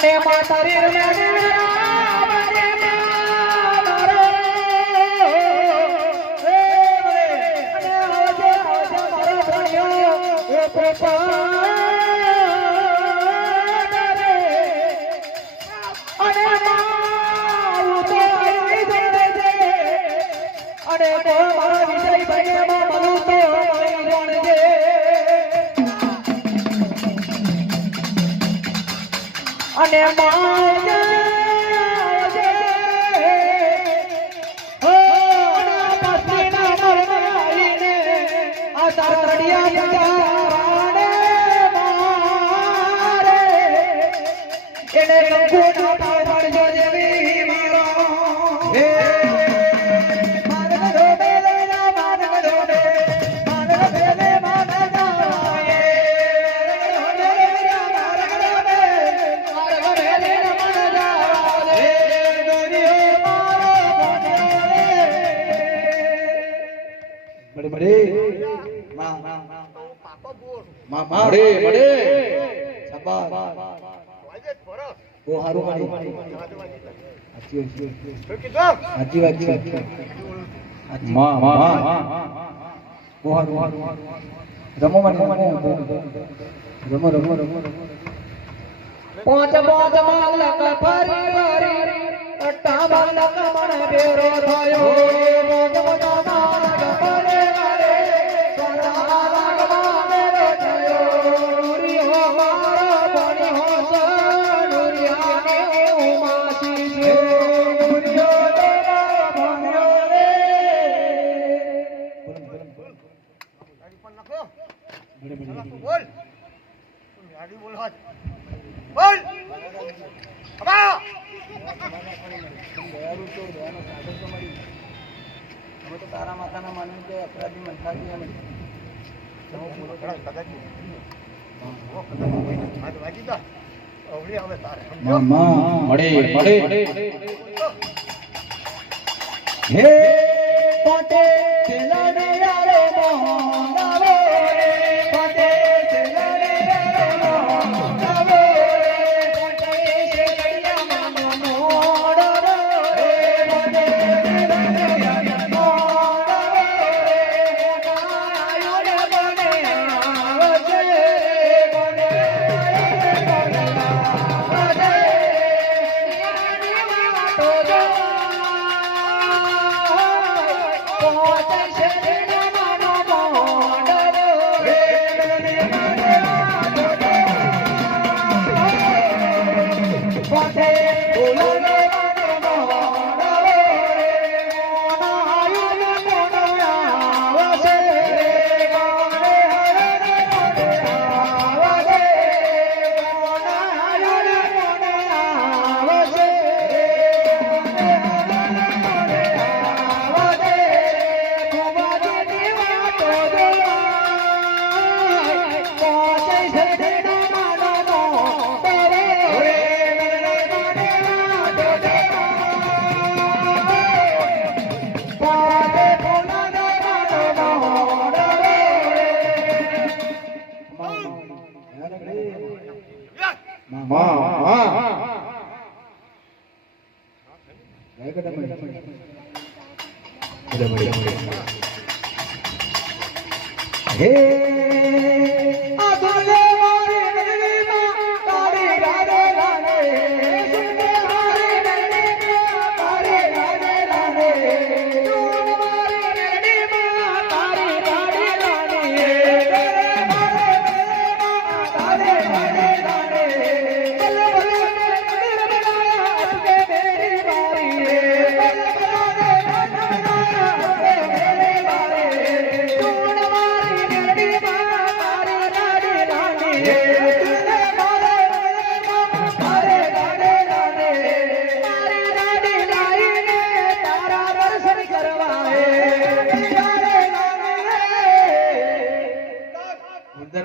અને માતારી રે અને માજે હો પસીના મરમાઈને આ તારડિયા જાણે મારે એને કંકુના પાવડ જો દેવી મારો હે बड़े मां बड़े बड़े शाबाश वो हारू मारी अच्छी मां मां वो हारू रमो मारी रमो रमो रमो पांच पांच मालक फरी फरी अट्टा मालक मन बेरो थायो पांच मालक फरी बोल आगे बोल हाथ बोल अबा हम तो तारा माता ना मानन के अपराधी मनता की हम तो बोलो कदाची वो कदाची हाथ वाजी दा ओवली हमें तारे मामा मड़े मड़े हे पाटे तेलाने यारो मोहनावे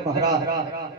महाराज